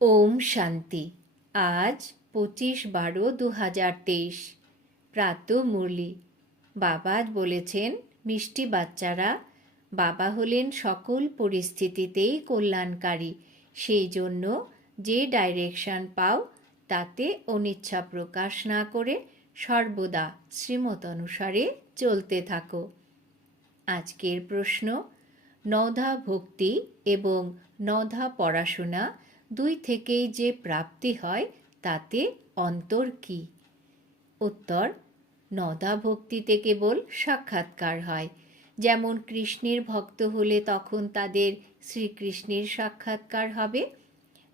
ওম শান্তি। আজ পঁচিশ বারো দু হাজার তেইশ। প্রাত মুরলি। বাবা বলেছেন, মিষ্টি বাচ্চারা, বাবা হলেন সকল পরিস্থিতিতেই কল্যাণকারী। সেই জন্য যে ডাইরেকশন পাও, তাতে অনিচ্ছা প্রকাশ না করে সর্বদা শ্রীমত অনুসারে চলতে থাকো। আজকের প্রশ্ন, নধা ভক্তি এবং নধা পড়াশোনা দুই থেকেই যে প্রাপ্তি হয়, তাতে অন্তর কি? উত্তর, নদা ভক্তিতে কেবল সাক্ষাৎকার হয়। যেমন কৃষ্ণের ভক্ত হলে তখন তাদের শ্রীকৃষ্ণের সাক্ষাৎকার হবে।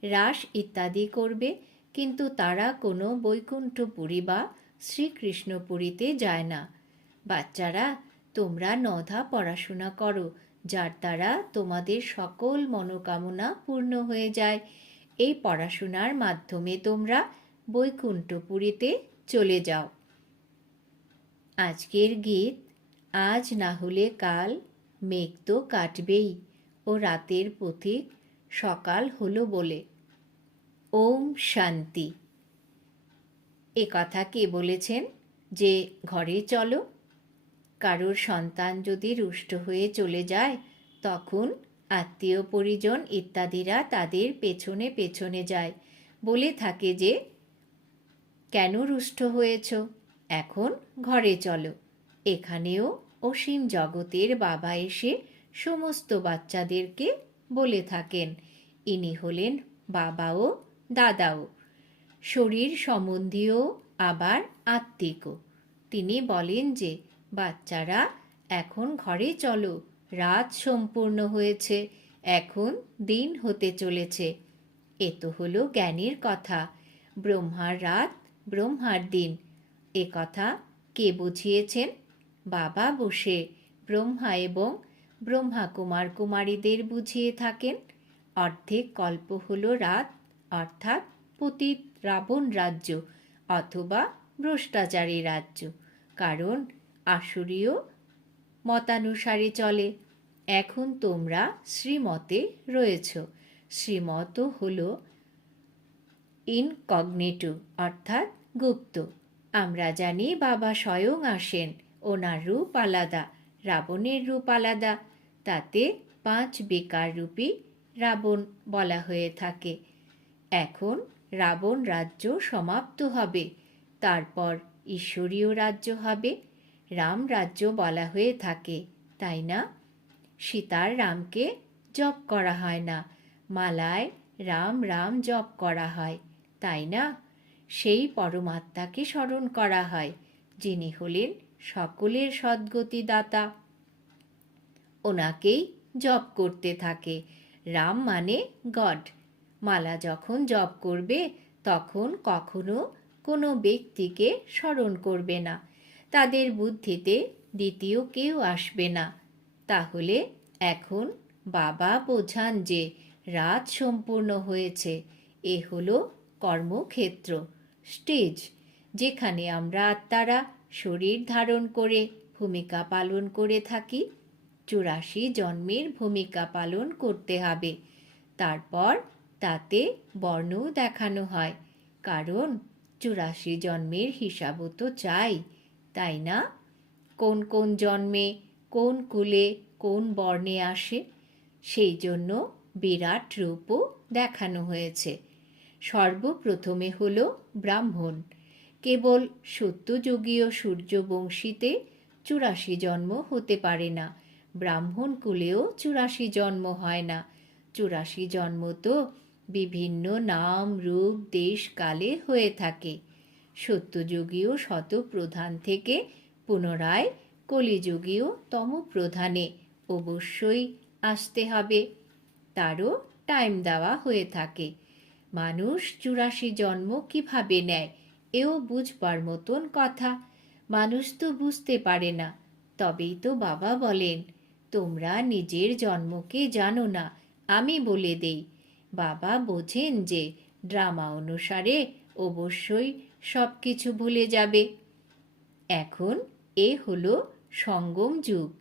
রাস ইত্যাদি করবে, কিন্তু তারা কোনো বৈকুণ্ঠপুরী বা শ্রীকৃষ্ণপুরীতে যায় না। বাচ্চারা, তোমরা নধা পড়াশোনা করো, যার দ্বারা তোমাদের সকল মনোকামনা পূর্ণ হয়ে যায়। এই পড়াশোনার মাধ্যমে তোমরা বৈকুণ্ঠপুরীতে চলে যাও। আজকের গীত, আজ না হলে কাল মেঘ তো কাটবেই ও রাতের পথিক সকাল হলো বলে। ওম শান্তি। এ কথা কে বলেছেন যে ঘরে চলো। কারোর সন্তান যদি রুষ্ট হয়ে চলে যায়, তখন আত্মীয় পরিজন ইত্যাদিরা তাদের পেছনে পেছনে যায়। বলে থাকে যে, কেন রুষ্ট হয়েছ? এখন ঘরে চলো। এখানেও অসীম জগতের বাবা এসে সমস্ত বাচ্চাদেরকে বলে থাকেন। ইনি হলেন বাবাও দাদাও। শরীর সম্বন্ধীয় আবার আত্মিকও। তিনি বলেন যে, বাচ্চারা এখন ঘরে চলো। রাত সম্পূর্ণ হয়েছে, এখন দিন হতে চলেছে। এ তো হলো জ্ঞানীর কথা। ব্রহ্মার রাত, ব্রহ্মার দিন। এ কথা কে বুঝিয়েছেন? বাবা বসে ব্রহ্মা এবং ব্রহ্মা কুমার কুমারীদের বুঝিয়ে থাকেন। অর্ধেক কল্প হল রাত, অর্থাৎ পতিত রাবণ রাজ্য অথবা ভ্রষ্টাচারী রাজ্য। কারণ আসুরীয় মতানুসারে চলে। এখন তোমরা শ্রীমতে রয়েছ। শ্রীমত হল ইনকগনেটু, অর্থাৎ গুপ্ত। আমরা জানি বাবা স্বয়ং আসেন, ওনার রূপ আলাদা, রাবণের রূপ আলাদা। তাতে পাঁচ বেকার রূপী রাবণ বলা হয়ে থাকে। এখন রাবণ রাজ্য সমাপ্ত হবে, তারপর ঈশ্বরীয় রাজ্য হবে। রাম রাজ্য বলা হয়ে থাকে, তাই না? সীতার রামকে জপ করা হয় না। মালায় রাম রাম জপ করা হয়, তাই না? সেই পরমাত্মাকে স্মরণ করা হয়, যিনি হলেন সকলের সদ্গতি দাতা ওনাকেই জপ করতে থাকে। রাম মানে গড। মালা যখন জপ করবে, তখন কখনো কোনো ব্যক্তিকে স্মরণ করবে না। তাদের বুদ্ধিতে দ্বিতীয় কেউ আসবে না। তাহলে এখন বাবা বোঝান যে রাত সম্পূর্ণ হয়েছে। এ হলো কর্মক্ষেত্র। স্টেজ, যেখানে আমরা আত্মারা শরীর ধারণ করে ভূমিকা পালন করে থাকি। চুরাশি জন্মের ভূমিকা পালন করতে হবে। তারপর তাতে বর্ণ দেখানো হয়। কারণ চুরাশি জন্মের হিসাবও তো চাই, তাই না? কোন কোন জন্মে কোন কুলে কোন বর্ণে আসে? সেই জন্য বিরাট রূপও দেখানো হয়েছে। সর্বপ্রথমে হল ব্রাহ্মণ। কেবল সত্যযুগীয় সূর্যবংশীতে চুরাশি জন্ম হতে পারে না। ব্রাহ্মণ কুলেও চুরাশি জন্ম হয় না। চুরাশি জন্ম তো বিভিন্ন নাম, রূপ, দেশ, কালে হয়ে থাকে। সত্যযুগীয় শতপ্রধান থেকে পুনরায় কলিযুগীয় তম প্রধানে অবশ্যই আসতে হবে। তারও টাইম দেওয়া হয়ে থাকে। মানুষ চুরাশি জন্ম কীভাবে নেয়, এও বুঝবার মতন কথা। মানুষ তো বুঝতে পারে না, তবেই তো বাবা বলেন, তোমরা নিজের জন্মকে জানো না, আমি বলে দেই। বাবা বোঝেন যে ড্রামা অনুসারে অবশ্যই সব কিছু ভুলে যাবে। এখন এ হলো সঙ্গম যুগ।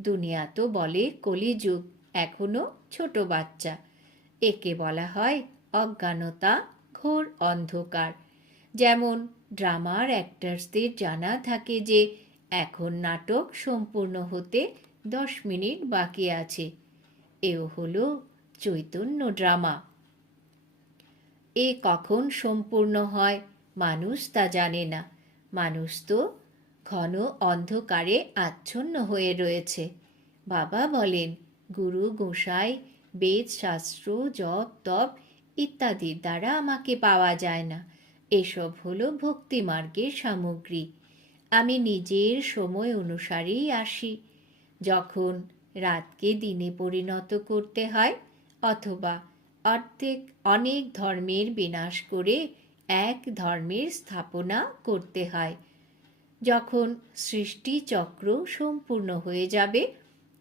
দুনিয়া তো বলে কলিযুগ, এখনও ছোট বাচ্চা। একে বলা হয় অজ্ঞানতা, ঘোর অন্ধকার। যেমন ড্রামার অ্যাক্টার্সদের জানা থাকে যে, এখন নাটক সম্পূর্ণ হতে দশ মিনিট বাকি আছে। এও হলো চৈতন্য ড্রামা। এ কখন সম্পূর্ণ হয়, মানুষ তা জানে না। মানুষ তো ঘন অন্ধকারে আচ্ছন্ন হয়ে রয়েছে। বাবা বলেন, গুরু, গোসাই, বেদ, শাস্ত্র, জপ, তপ ইত্যাদির দ্বারা আমাকে পাওয়া যায় না। এসব হলো ভক্তি মার্গের সামগ্রী। আমি নিজের সময় অনুসারেই আসি। যখন রাতকে দিনে পরিণত করতে হয় অথবা অর্ধেক অনেক ধর্মের বিনাশ করে এক ধর্মের স্থাপনা করতে হয় যখন সৃষ্টি চক্র সম্পূর্ণ হয়ে যাবে,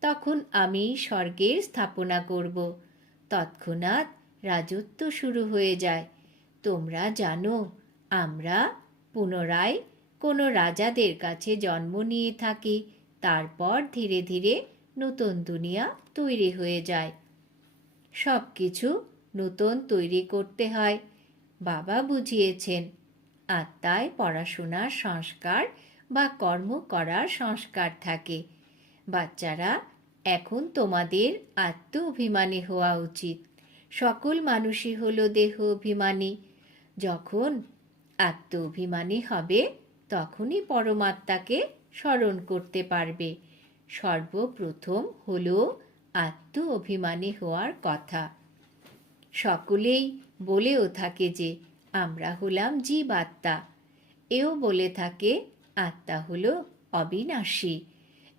তখন আমি স্বর্গের স্থাপনা করব। তৎক্ষণাৎ রাজত্ব শুরু হয়ে যায়। তোমরা জানো, আমরা পুনরায় কোনো রাজাদের কাছে জন্ম নিয়ে থাকি, তারপর ধীরে ধীরে নতুন দুনিয়া তৈরি হয়ে যায়। সব কিছু নতুন তৈরি করতে হয়। বাবা বুঝিয়েছেন, আত্মায় পড়াশোনার সংস্কার বা কর্ম করার সংস্কার থাকে। বাচ্চারা এখন তোমাদের আত্ম অভিমানী হওয়া উচিত। সকল মানুষই হলো দেহ অভিমানী যখন আত্ম অভিমানী হবে, তখনই পরমাত্মাকে স্মরণ করতে পারবে। সর্বপ্রথম হল আত্ম অভিমানী হওয়ার কথা। সকলেই বলেও থাকে যে, আমরা হলাম জীব আত্মা এও বলে থাকে আত্মা হল অবিনাশী।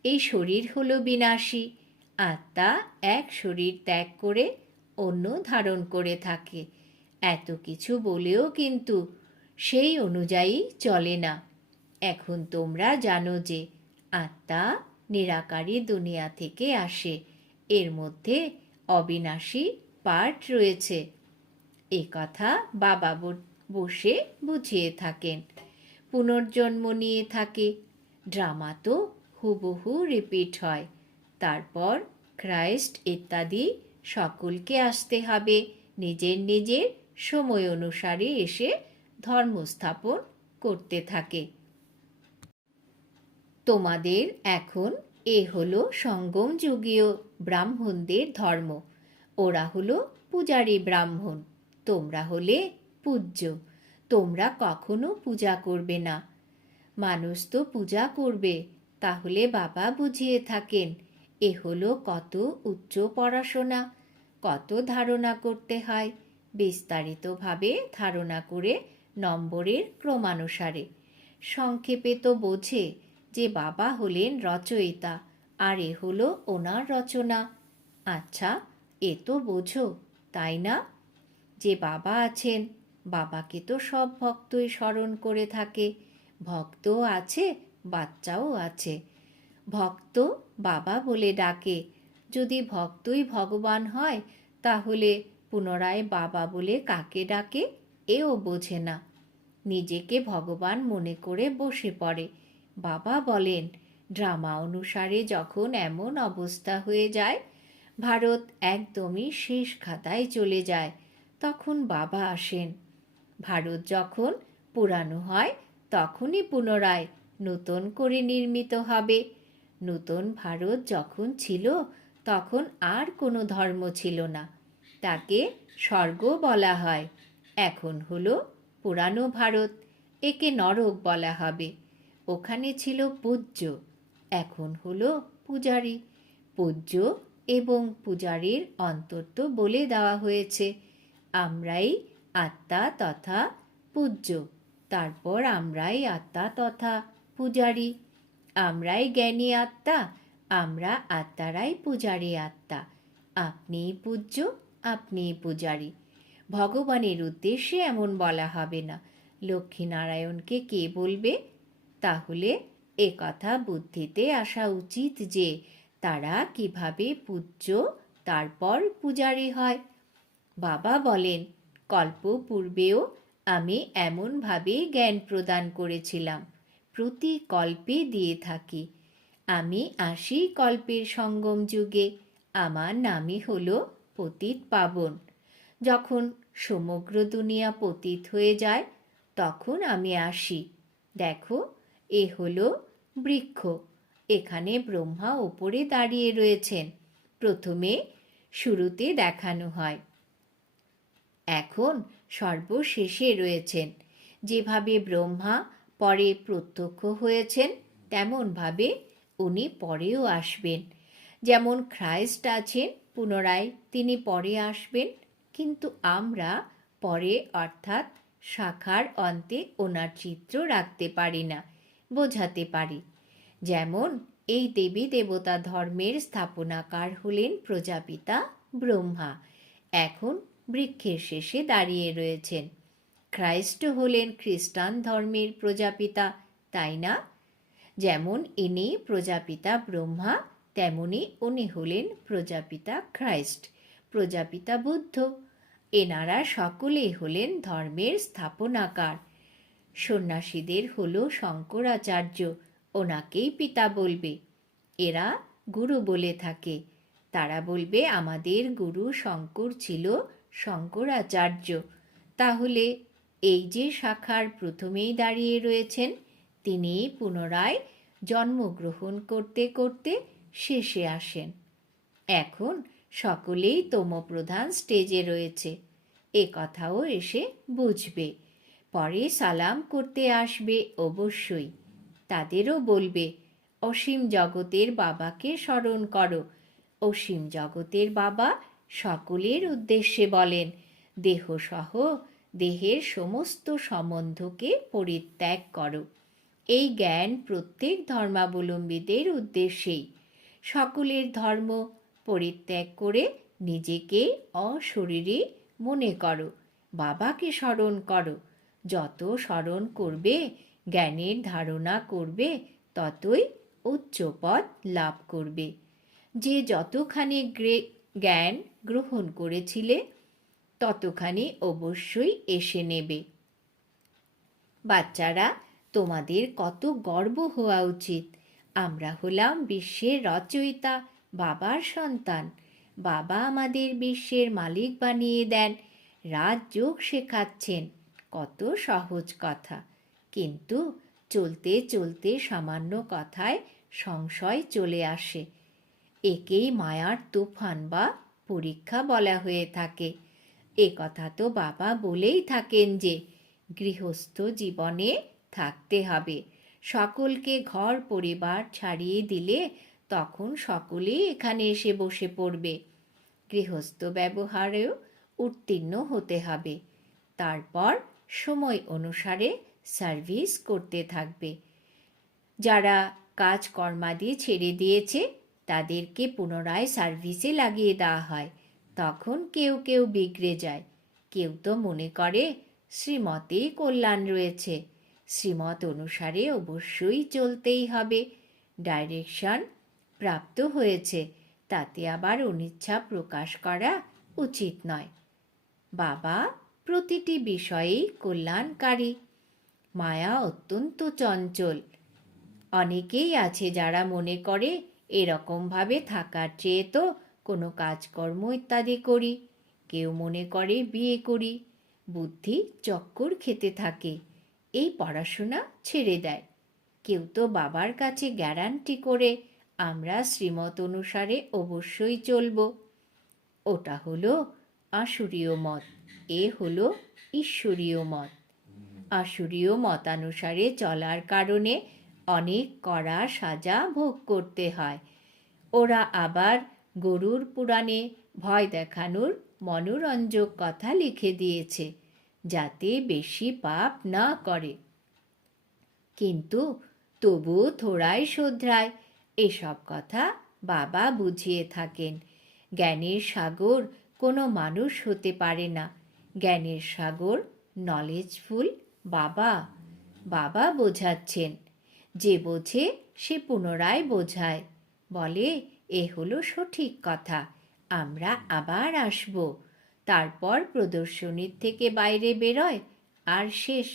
এই শরীর হল বিনাশী আত্মা এক শরীর ত্যাগ করে অন্য ধারণ করে থাকে। এত কিছু বলেও কিন্তু সেই অনুযায়ী চলে না। এখন তোমরা জানো যে আত্মা নিরাকারী দুনিয়া থেকে আসে। এর মধ্যে অবিনাশী পার্ট রয়েছে। এ কথা বাবা বসে বুঝিয়ে থাকেন। পুনর্জন্ম নিয়ে থাকে। ড্রামা তো হুবহু রিপিট হয়। তারপর ক্রাইস্ট ইত্যাদি সকলকে আসতে হবে। নিজের নিজের সময় অনুসারে এসে ধর্ম স্থাপন করতে থাকে। তোমাদের এখন এ হলো সঙ্গম যুগীয় ব্রাহ্মণদের ধর্ম। ওরা হলো পূজারী ব্রাহ্মণ। তোমরা হলে পূজ্য। তোমরা কখনো পূজা করবে না। মানুষ তো পূজা করবে, তাহলে বাবা বুঝিয়ে থাকেন, এ হলো কত উচ্চ পড়াশোনা, কত ধারণা করতে হয়, বিস্তারিতভাবে ধারণা করে নম্বরের ক্রমানুসারে। সংক্ষেপে তো বোঝে যে বাবা হলেন রচয়িতা, আর এ হলো ওনার রচনা। আচ্ছা এ তো বোঝো, তাই না? যে বাবা আছেন বাবাকে তো সব ভক্তই স্মরণ করে থাকে। ভক্তও আছে, বাচ্চাও আছে। ভক্ত বাবা বলে ডাকে, যদি ভক্তই ভগবান হয়, তাহলে পুনরায় বাবা বলে কাকে ডাকে, এও বোঝে না। নিজেকে ভগবান মনে করে বসে পড়ে। বাবা বলেন, ড্রামা অনুসারে যখন এমন অবস্থা হয়ে যায়, ভারত একদমই শেষ খাতায় চলে যায়। তখন বাবা আসেন। ভারত যখন পুরানো হয়, তখনই পুনরায় নতুন করে নির্মিত হবে। নতুন ভারত যখন ছিল, তখন আর কোনো ধর্ম ছিল না। তাকে স্বর্গ বলা হয়। এখন হলো পুরানো ভারত, একে নরক বলা হবে। ওখানে ছিল পূজ্য, এখন হলো পূজারী। পূজ্য এবং পূজারীর অন্তর্ত বলে দেওয়া হয়েছে। আমরাই আত্মা তথা পূজ্য। তারপর আমরাই আত্মা তথা পূজারী। আমরাই জ্ঞানী আত্মা, আমরা আত্মারাই পূজারী আত্মা। আপনিই পূজ্য আপনিই পূজারী। ভগবানের উদ্দেশ্যে এমন বলা হবে না। লক্ষ্মীনারায়ণকে কে বলবে? তাহলে এ কথা বুদ্ধিতে আসা উচিত যে তারা কীভাবে পূজ্য, তারপর পূজারী হয়। বাবা বলেন কল্প পূর্বেও আমি এমনভাবে জ্ঞান প্রদান করেছিলাম। প্রতি কল্পে দিয়ে থাকি। আমি আসি কল্পের সঙ্গম যুগে আমার নামই হলো পতিত পাবন। যখন সমগ্র দুনিয়া পতিত হয়ে যায়, তখন আমি আসি দেখো, এ হলো বৃক্ষ। এখানে ব্রহ্মা ওপরে দাঁড়িয়ে রয়েছেন। প্রথমে শুরুতে দেখানো হয়। এখন সর্বশেষে রয়েছেন। যেভাবে ব্রহ্মা পরে প্রত্যক্ষ হয়েছেন, তেমনভাবে উনি পরেও আসবেন। যেমন খ্রাইস্ট আছেন, পুনরায় তিনি পরে আসবেন, কিন্তু আমরা পরে অর্থাৎ শাখার অন্তে ওনার চিত্র রাখতে পারি না, বোঝাতে পারি। যেমন এই দেবী দেবতা ধর্মের স্থাপনাকার হলেন প্রজাপিতা ব্রহ্মা। এখন বৃক্ষের শেষে দাঁড়িয়ে রয়েছেন। খ্রাইস্ট হলেন খ্রিস্টান ধর্মের প্রজাপিতা, তাই না? যেমন ইনি প্রজাপিতা ব্রহ্মা, তেমনি উনি হলেন প্রজাপিতা খ্রাইস্ট, প্রজাপিতা বুদ্ধ। এনারা সকলেই হলেন ধর্মের স্থাপনাকার। সন্ন্যাসীদের হল শঙ্করাচার্য, ওনাকেই পিতা বলবে। এরা গুরু বলে থাকে। তারা বলবে, আমাদের গুরু শঙ্কর ছিল শঙ্করাচার্য। তাহলে এই যে শাখার প্রথমেই দাঁড়িয়ে রয়েছেন তিনি পুনরায় জন্মগ্রহণ করতে করতে শেষে আসেন। এখন সকলেই তোমপ্রধান স্টেজে রয়েছে। এ কথাও এসে বুঝবে। পরে সালাম করতে আসবে অবশ্যই। তাদেরও বলবে, অসীম জগতের বাবাকে স্মরণ করো। অসীম জগতের বাবা সকলের উদ্দেশ্যে বলেন, দেহসহ দেহের সমস্ত সম্বন্ধকে পরিত্যাগ করো। এই জ্ঞান প্রত্যেক ধর্মাবলম্বীদের উদ্দেশ্যেই। সকলের ধর্ম পরিত্যাগ করে নিজেকে অশরীরী মনে করো, বাবাকে স্মরণ করো। যত স্মরণ করবে, জ্ঞানের ধারণা করবে, ততই উচ্চ পদ লাভ করবে। যে যতখানি জ্ঞান গ্রহণ করেছিলে, ততখানি অবশ্যই এসে নেবে। বাচ্চারা, তোমাদের কত গর্ব হওয়া উচিত। আমরা হলাম বিশ্বের রচয়িতা, বাবার সন্তান। বাবা আমাদের বিশ্বের মালিক বানিয়ে দেন। রাজযোগ শেখাচ্ছেন, কত সহজ কথা। কিন্তু চলতে চলতে সামান্য কথায় সংশয় চলে আসে। একেই মায়ার তুফান বা পরীক্ষা বলা হয়ে থাকে। এ কথা তো বাবা বলেই থাকেন যে, গৃহস্থ জীবনে থাকতে হবে। সকলকে ঘর পরিবার ছাড়িয়ে দিলে তখন সকলেই এখানে এসে বসে পড়বে। গৃহস্থ ব্যবহারেও উত্তীর্ণ হতে হবে। তারপর সময় অনুসারে সার্ভিস করতে থাকবে। যারা কাজ কর্মাদি ছেড়ে দিয়েছে তাদেরকে পুনরায় সার্ভিসে লাগিয়ে দেওয়া হয়। তখন কেউ কেউ বিগড়ে যায়। কেউ তো মনে করে শ্রীমতেই কল্যাণ রয়েছে। শ্রীমত অনুসারে অবশ্যই চলতেই হবে। ডাইরেকশন প্রাপ্ত হয়েছে। তাতে আবার অনিচ্ছা প্রকাশ করা উচিত নয়। বাবা প্রতিটি বিষয়েই কল্যাণকারী। মায়া অত্যন্ত চঞ্চল। অনেকেই আছে যারা মনে করে এরকমভাবে থাকার চেয়ে তো কোনো কাজকর্ম ইত্যাদি করি। কেউ মনে করে বিয়ে করি। বুদ্ধি চক্কর খেতে থাকে। এই পড়াশোনা ছেড়ে দেয়। কেউ তো বাবার কাছে গ্যারান্টি করে আমরা শ্রীমত অনুসারে অবশ্যই চলব। ওটা হলো আসুরীয় মত। এ হলো ঈশ্বরীয় মত। আসুরীয় মতানুসারে চলার কারণে অনেক কড়া সাজা ভোগ করতে হয়। ওরা আবার গরুর পুরাণে ভয় দেখানোর মনোরঞ্জক কথা লিখে দিয়েছে, যাতে বেশি পাপ না করে। কিন্তু তবু থোড়াই শোধরায়, এসব কথা বাবা বুঝিয়ে থাকেন। জ্ঞানের সাগর কোনো মানুষ হতে পারে না। জ্ঞানের সাগর নলেজফুল বাবা বাবা বোঝাচ্ছেন। যে বোঝে, সে পুনরায় বোঝায়। বলে, এ হলো সঠিক কথা, আমরা আবার আসব। তারপর প্রদর্শনীর থেকে বাইরে বেরোয়, আর শেষ।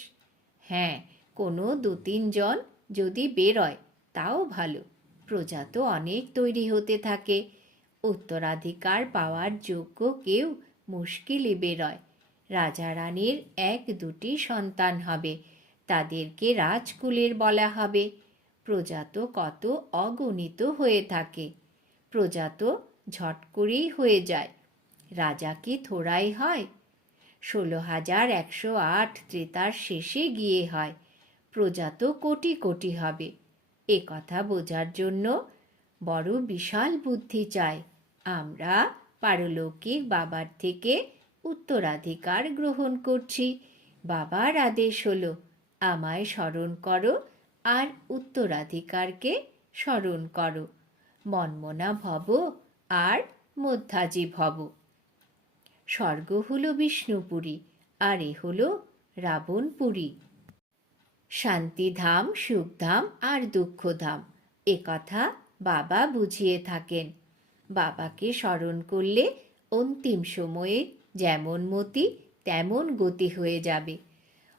হ্যাঁ কোনো দু তিনজন যদি বেরোয়, তাও ভালো। প্রজা তো অনেক তৈরি হতে থাকে। উত্তরাধিকার পাওয়ার যোগ্য কেউ মুশকিলই বেরোয়। রাজা রানীর এক দুটি সন্তান হবে। তাদেরকে রাজকুলের বলা হবে। প্রজা তো কত অগণিত হয়ে থাকে। প্রজা তো ঝট করেই হয়ে যায়। রাজা কি থোড়াই হয়? ষোলো হাজার একশো আট ত্রেতার শেষে গিয়ে হয়। প্রজা তো কোটি কোটি হবে। এ কথা বোঝার জন্য বড় বিশাল বুদ্ধি চাই। আমরা পারলৌকিক বাবার থেকে উত্তরাধিকার গ্রহণ করছি। বাবার আদেশ হলো আমায় স্মরণ করো আর উত্তরাধিকারকে স্মরণ করো। মনমনা ভব আর মধ্যাজি ভব। স্বর্গ হল বিষ্ণুপুরী, আর এ হলো রাবণপুরী। শান্তিধাম, সুখধাম আর দুঃখধাম, এ কথা বাবা বুঝিয়ে থাকেন। বাবাকে স্মরণ করলে অন্তিম সময়ে যেমন মতি, তেমন গতি হয়ে যাবে।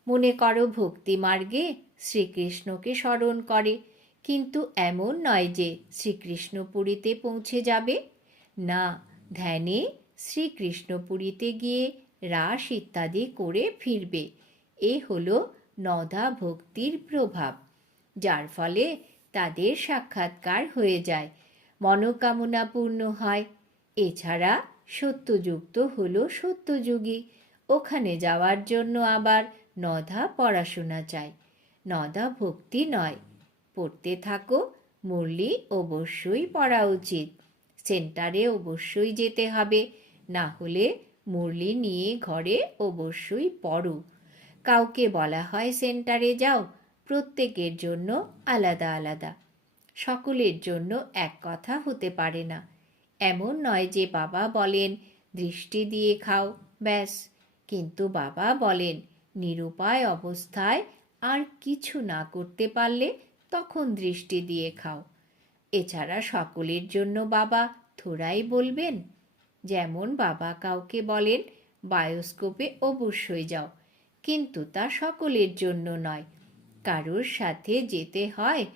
মনে করো ভক্তি মার্গে শ্রীকৃষ্ণকে স্মরণ করে। কিন্তু এমন নয় যে শ্রীকৃষ্ণপুরীতে পৌঁছে যাবে। না, ধ্যানে শ্রীকৃষ্ণপুরীতে গিয়ে রাস ইত্যাদি করে ফিরবে। এ হলো নদা ভক্তির প্রভাব, যার ফলে তাদের সাক্ষাৎকার হয়ে যায়, মনোকামনা পূর্ণ হয়। এছাড়া সত্যযুক্ত হলো সত্যযুগী, ওখানে যাওয়ার জন্য আবার নধা পড়াশোনা চাই। নদা ভক্তি নয়। পড়তে থাকো, মুরলি অবশ্যই পড়া উচিত। সেন্টারে অবশ্যই যেতে হবে। না হলে মুরলি নিয়ে ঘরে অবশ্যই পড়ো। কাউকে বলা হয় সেন্টারে যাও, প্রত্যেকের জন্য আলাদা আলাদা। সকলের জন্য এক কথা হতে পারে না। এমন নয় যে বাবা বলেন, দৃষ্টি দিয়ে খাও, ব্যাস। কিন্তু বাবা বলেন নিরুপায় অবস্থায় আর কিছু না করতে পারলে তখন দৃষ্টি দিয়ে খাও। এছাড়া সকলের জন্য বাবা থোড়াই বলবেন, যেমন বাবা কাউকে বলেন, বায়োস্কোপে অবশ্যই যাও, কিন্তু তা সকলের জন্য নয়। কারোর সাথে যেতে হয়,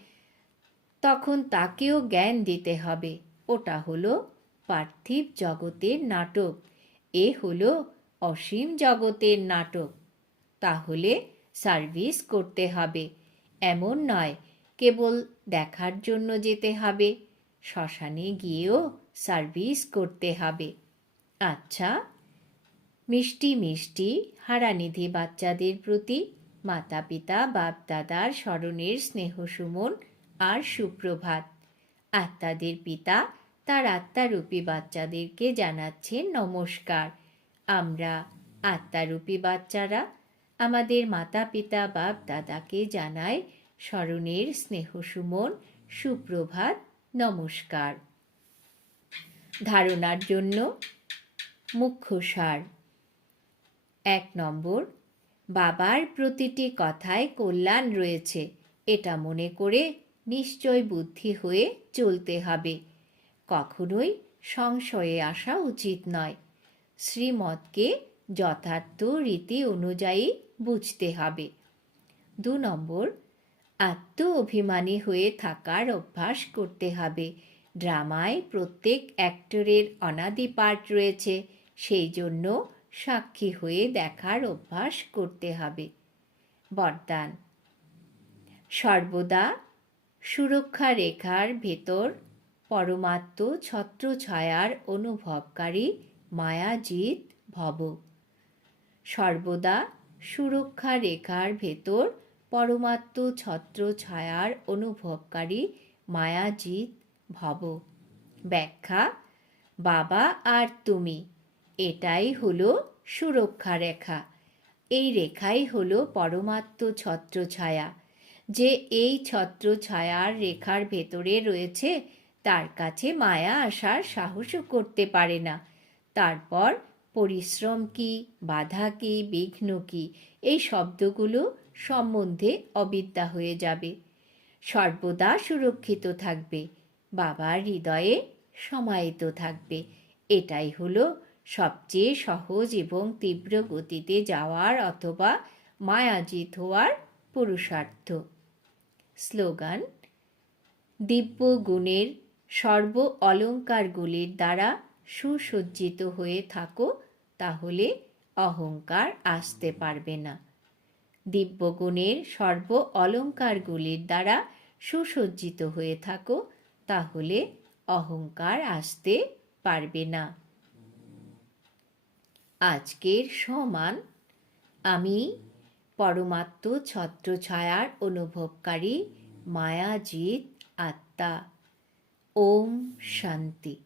তখন তাকেও জ্ঞান দিতে হবে। ওটা হলো পার্থিব জগতের নাটক, এ হলো অসীম জগতের নাটক। তাহলে সার্ভিস করতে হবে। এমন নয়, কেবল দেখার জন্য যেতে হবে। শ্মশানে গিয়েও সার্ভিস করতে হবে। আচ্ছা মিষ্টি মিষ্টি হারানিধি বাচ্চাদের প্রতি মাতা পিতা বাপ দাদার স্মরণের স্নেহসুমন আর সুপ্রভাত। আত্মাদের পিতা, তার আত্মারূপী বাচ্চাদেরকে জানাচ্ছেন নমস্কার। আমরা আত্মারূপী বাচ্চারা আমাদের মাতা পিতা বাপ দাদাকে জানায় স্মরণের স্নেহ সুমন, সুপ্রভাত, নমস্কার। ধারণার জন্য মুখ্য সার। এক নম্বর, বাবার প্রতিটি কথায় কল্যাণ রয়েছে, এটা মনে করে নিশ্চয় বুদ্ধি হয়ে চলতে হবে। কখনোই সংশয়ে আসা উচিত নয়। শ্রীমতকে যথার্থ রীতি অনুযায়ী বুঝতে হবে। দু নম্বর, আত্ম অভিমানী হয়ে থাকার অভ্যাস করতে হবে। ড্রামায় প্রত্যেক অ্যাক্টরের অনাদি পার্ট রয়েছে, সেই জন্য সাক্ষী হয়ে দেখার অভ্যাস করতে হবে। বরদান। সর্বদা সুরক্ষা রেখার ভেতর পরমাত্ম ছত্রছায়ার অনুভবকারী মায়াজিৎ ভব। সর্বদা সুরক্ষা রেখার ভেতর পরমাত্ম ছত্রছায়ার অনুভবকারী মায়াজিৎ ভব। ব্যাখ্যা, বাবা আর তুমি, এটাই হলো সুরক্ষা রেখা। এই রেখাই হলো পরমাত্ম ছত্রছায়া যে এই ছত্রছায়ার রেখার ভেতরে রয়েছে, তার কাছে মায়া আসার সাহসও করতে পারে না। তারপর পরিশ্রম কি, বাধা কি, বিঘ্ন কি, এই শব্দগুলো সম্বন্ধে অবিদ্যা হয়ে যাবে। সর্বদা সুরক্ষিত থাকবে, বাবার হৃদয়ে সমাহিত থাকবে। এটাই হলো সবচেয়ে সহজ এবং তীব্র গতিতে যাওয়ার অথবা মায়াজিত হওয়ার পুরুষার্থ। স্লোগান, দিব্য গুণের সর্ব অলঙ্কারগুলির দ্বারা সুসজ্জিত হয়ে থাকো তাহলে অহংকার আসতে পারবে না। দিব্যগুণের সর্ব অলঙ্কারগুলির দ্বারা সুসজ্জিত হয়ে থাকো, তাহলে অহংকার আসতে পারবে না। আজকের সমান আমি পরমাত্ম ছত্রছায়ার অনুভবকারী মায়াজিৎ আত্মা। ওম শান্তি।